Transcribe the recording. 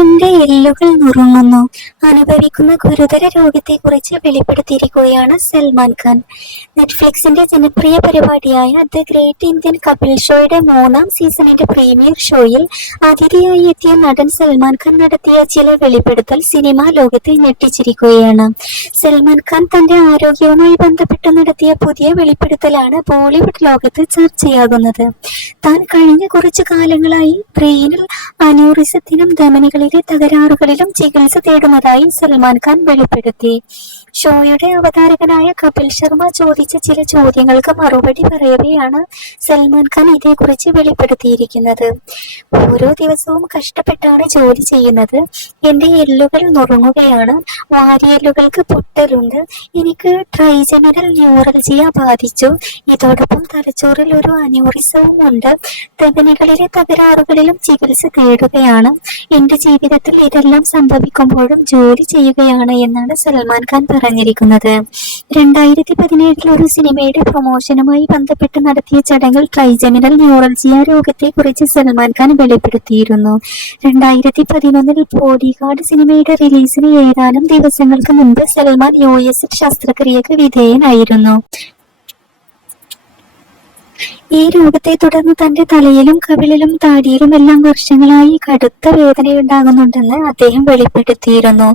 എന്റെ എല്ലുകൾ നുറുങ്ങുന്നു. അനുഭവിക്കുന്ന ഗുരുതര രോഗത്തെക്കുറിച്ച് വെളിപ്പെടുത്തിയിരിക്കുകയാണ് സൽമാൻ ഖാൻ. നെറ്റ്ഫ്ലിക്സിന്റെ ജനപ്രിയ പരിപാടിയായ ദ ഗ്രേറ്റ് ഇന്ത്യൻ കപിൽ ഷോയുടെ മൂന്നാം സീസണിന്റെ പ്രീമിയർ ഷോയിൽ അതിഥിയായി എത്തിയ നടൻ സൽമാൻ ഖാൻ നടത്തിയ ചില വെളിപ്പെടുത്തൽ സിനിമാ ലോകത്തെ ഞെട്ടിച്ചിരിക്കുകയാണ്. സൽമാൻ ഖാൻ തന്റെ ആരോഗ്യവുമായി ബന്ധപ്പെട്ട് നടത്തിയ പുതിയ വെളിപ്പെടുത്തലാണ് ബോളിവുഡ് ലോകത്ത് ചർച്ചയാകുന്നത്. താൻ കഴിഞ്ഞ കുറച്ചു കാലങ്ങളായി ബ്രെയിനിൽ അനൂറിസത്തിനും ധമനികളിലെ തകരാറുകളിലും ചികിത്സ തേടുന്നതായി സൽമാൻ ഖാൻ വെളിപ്പെടുത്തി. ഷോയുടെ അവതാരകനായ കപിൽ ശർമ്മ ചോദിച്ച ചില ചോദ്യങ്ങൾക്ക് മറുപടി പറയവെയാണ് സൽമാൻ ഖാൻ ഇതേക്കുറിച്ച് വെളിപ്പെടുത്തിയിരിക്കുന്നത്. ഓരോ ദിവസവും കഷ്ടപ്പെട്ടാണ് ജോലി ചെയ്യുന്നത്. എന്റെ എല്ലുകൾ നുറുങ്ങുകയാണ്. വാരിയെല്ലുകൾക്ക് പൊട്ടലുണ്ട്. എനിക്ക് ട്രൈജനറൽ ന്യൂറൽജിയ ബാധിച്ചു. ഇതോടൊപ്പം തലച്ചോറിൽ ഒരു അന്യൂറിസവും ഉണ്ട്. തകനികളിലെ തകരാറുകളിലും ചികിത്സ തേടുകയാണ്. എന്റെ ജീവിതത്തിൽ ഇതെല്ലാം സംഭവിക്കുമ്പോഴും ജോലി ചെയ്യുകയാണ് എന്നാണ് സൽമാൻ ഖാൻ പറഞ്ഞിരിക്കുന്നത്. രണ്ടായിരത്തി പതിനേഴിൽ ഒരു സിനിമയുടെ പ്രൊമോഷനുമായി ബന്ധപ്പെട്ട് നടത്തിയ ചടങ്ങിൽ ട്രൈജമിനൽ ന്യൂറൽജിയ രോഗത്തെക്കുറിച്ച് സൽമാൻ ഖാൻ വെളിപ്പെടുത്തിയിരുന്നു. രണ്ടായിരത്തി പതിനൊന്നിൽ ബോഡിഗാർഡ് സിനിമയുടെ റിലീസിന് ഏതാനും ദിവസങ്ങൾക്ക് മുമ്പ് സൽമാൻ യു എസ് ശസ്ത്രക്രിയക്ക് വിധേയനായിരുന്നു. ഈ രോഗത്തെ തുടർന്ന് തന്റെ തലയിലും കവിളിലും താടിയിലും എല്ലാം വർഷങ്ങളായി കടുത്ത വേദനയുണ്ടാകുന്നുണ്ടെന്ന് അദ്ദേഹം വെളിപ്പെടുത്തിയിരുന്നു.